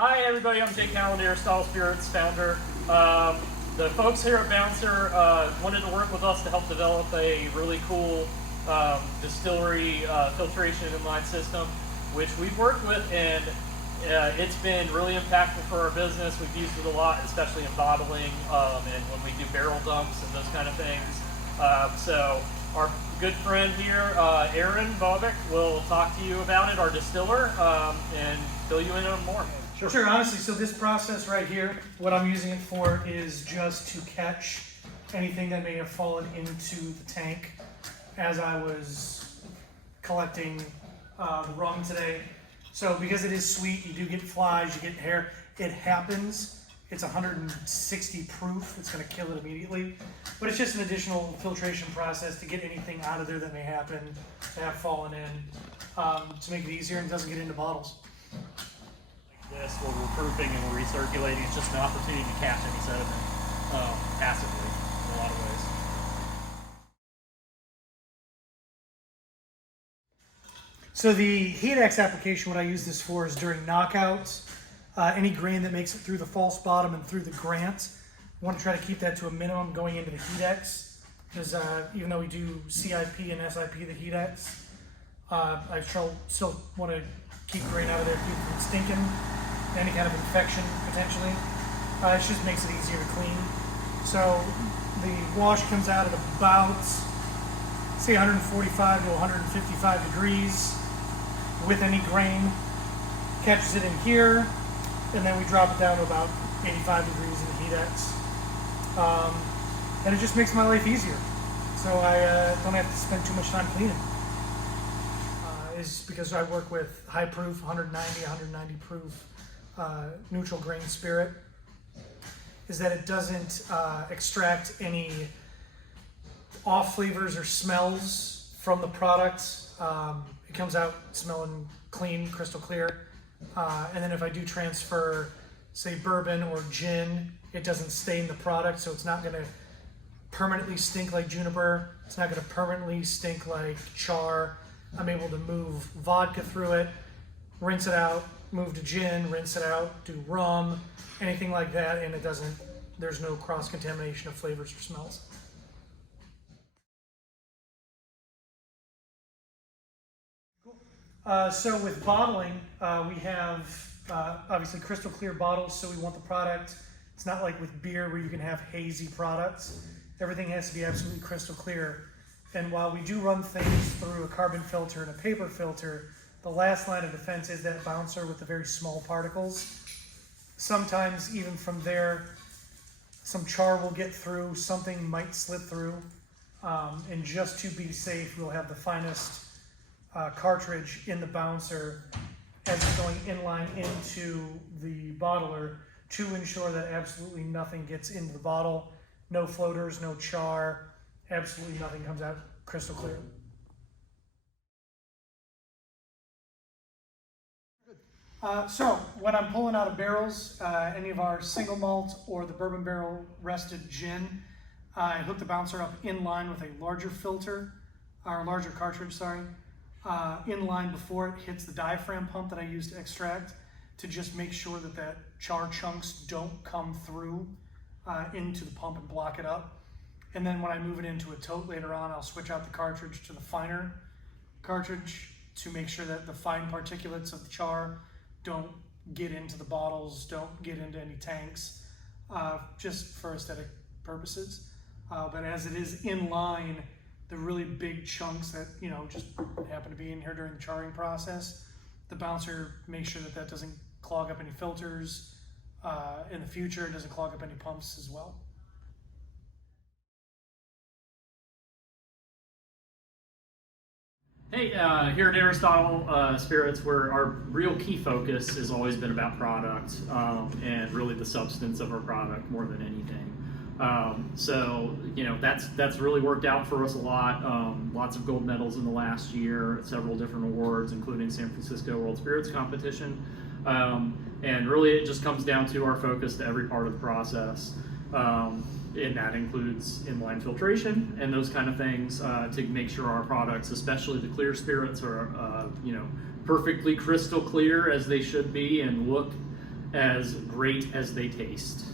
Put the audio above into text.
Hi everybody, I'm Jake Allen, Aristotle Spirits founder. The folks here at Bouncer wanted to work with us to help develop a really cool distillery filtration inline system, which we've worked with, and it's been really impactful for our business. We've used it a lot, especially in bottling and when we do barrel dumps and those kind of things. So our good friend here, Aaron Bobick, will talk to you about it, our distiller, and fill you in on more. Sure, honestly, so this process right here, what I'm using it for is just to catch anything that may have fallen into the tank as I was collecting the rum today. So because it is sweet, you do get flies, you get hair. It happens. It's 160 proof. It's going to kill it immediately. But it's just an additional filtration process to get anything out of there that may happen to have fallen in to make it easier and doesn't get into bottles. This, what we're proofing and we're recirculating, it's just an opportunity to catch any sediment passively in a lot of ways. So the HeatX application, what I use this for is during knockouts, any grain that makes it through the false bottom and through the grant. I want to try to keep that to a minimum going into the HeatX, because even though we do CIP and SIP, the HeatX, I still want to keep grain out of there, keep it from stinking, any kind of infection potentially. It just makes it easier to clean. So the wash comes out at about, say, 145 to 155 degrees with any grain, catches it in here, and then we drop it down to about 85 degrees in the HeatX. And it just makes my life easier. So I don't have to spend too much time cleaning. Is because I work with high proof, 190 proof neutral grain spirit, is that it doesn't extract any off flavors or smells from the product. It comes out smelling clean, crystal clear. And then if I do transfer, say, bourbon or gin, it doesn't stain the product, so it's not going to permanently stink like juniper. It's not going to permanently stink like char. I'm able to move vodka through it, rinse it out, move to gin, rinse it out, do rum, anything like that, and there's no cross-contamination of flavors or smells. So with bottling, we have obviously crystal clear bottles, so we want the product, it's not like with beer where you can have hazy products. Everything has to be absolutely crystal clear. And while we do run things through a carbon filter and a paper filter, the last line of defense is that bouncer with the very small particles. Sometimes even from there, some char will get through, something might slip through. And just to be safe, we'll have the finest cartridge in the bouncer as it's going inline into the bottler to ensure that absolutely nothing gets into the bottle. No floaters, no char. Absolutely nothing comes out crystal clear. So when I'm pulling out of barrels, any of our single malt or the bourbon barrel rested gin, I hook the bouncer up in line with a larger filter, or larger cartridge, sorry, in line before it hits the diaphragm pump that I use to extract, to just make sure that char chunks don't come through into the pump and block it up. And then when I move it into a tote later on, I'll switch out the cartridge to the finer cartridge to make sure that the fine particulates of the char don't get into the bottles, don't get into any tanks, just for aesthetic purposes. But as it is in line, the really big chunks that just happen to be in here during the charring process, the bouncer makes sure that doesn't clog up any filters in the future. It doesn't clog up any pumps as well. Hey, here at Aristotle Spirits, where our real key focus has always been about product and really the substance of our product more than anything. So that's really worked out for us a lot. Lots of gold medals in the last year, several different awards, including San Francisco World Spirits Competition. And really it just comes down to our focus to every part of the process. And that includes inline filtration and those kind of things to make sure our products, especially the clear spirits, are perfectly crystal clear as they should be and look as great as they taste.